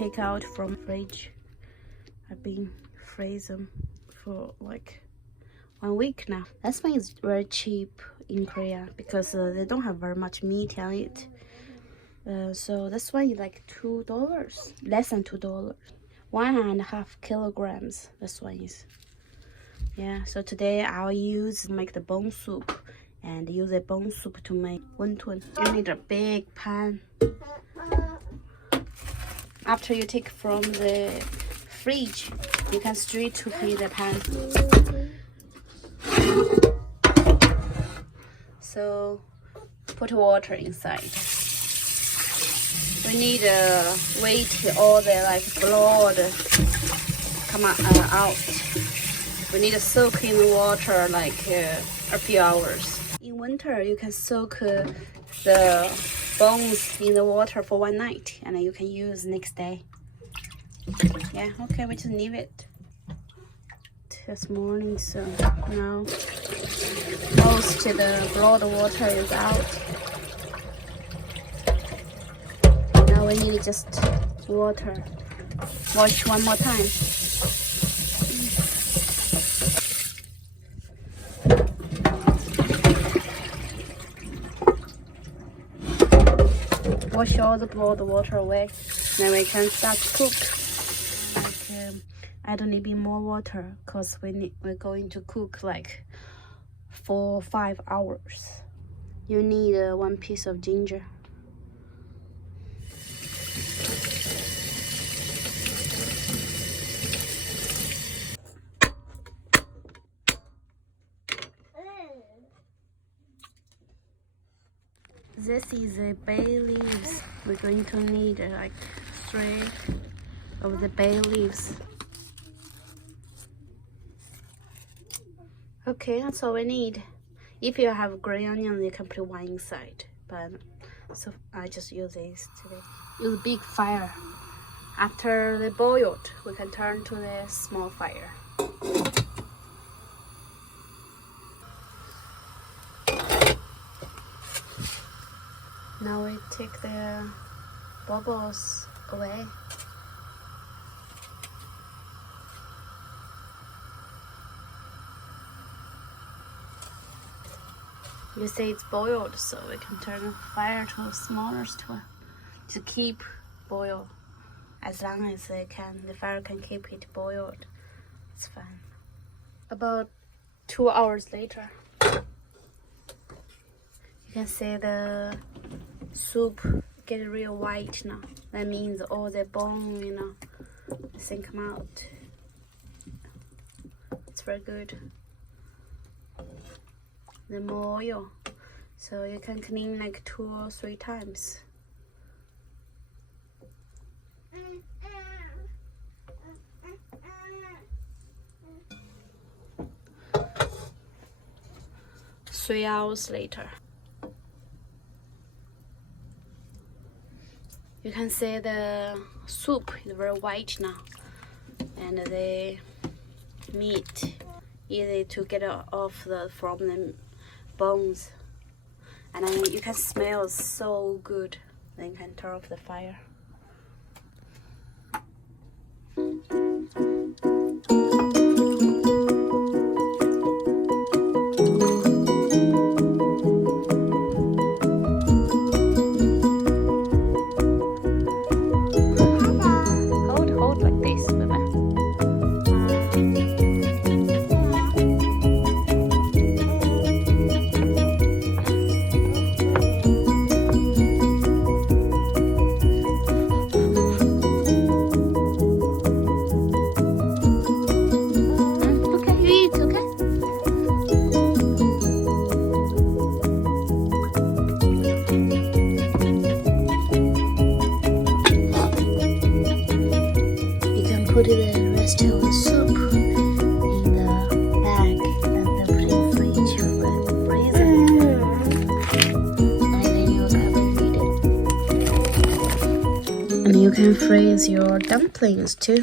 take out from fridge. I've been freezing for like 1 week now. That's why it's very cheap in Korea, because they don't have very much meat on it. So that's why it's like $2, less than $2, 1.5 kilograms. That's why it's, yeah. So today I'll make the bone soup, and use the bone soup to make wonton. You need a big pan. After you take from the fridge, you can straight to heat the pan. So put water inside. We need to wait all the blood come out. We need to soak in the water a few hours. In winter, you can soak the bones in the water for 1 night, and then you can use next day. Yeah, okay, we just leave it this morning. So now most of the blood water is out. Now we need just water. Wash one more time. Wash all the blood water away. Then we can start to cook. Add a little bit more water, because we're going to cook like 4 or 5 hours. You need 1 piece of ginger. This is the bay leaves. We're going to need like 3 of the bay leaves. Okay, that's all we need. If you have green onion, you can put 1 inside. But so I just use this today. Use big fire. After they boiled, we can turn to the small fire. Now we take the bubbles away. You see it's boiled, so we can turn the fire to the smallest one to keep boil as long as they can. The fire can keep it boiled. It's fine. About 2 hours later, you can see the soup get real white now. That means all the bone, they come out. It's very good. The more oil, so you can clean like 2 or 3 times. Three hours later, you can see the soup is very white now, and the meat easy to get off from the bones, and then you can smell so good. Then you can turn off the fire. Hold like this, baby. Put the rest of the soup in the bag and then put it in the fridge for freezer. And then you can read it. And you can freeze your dumplings too.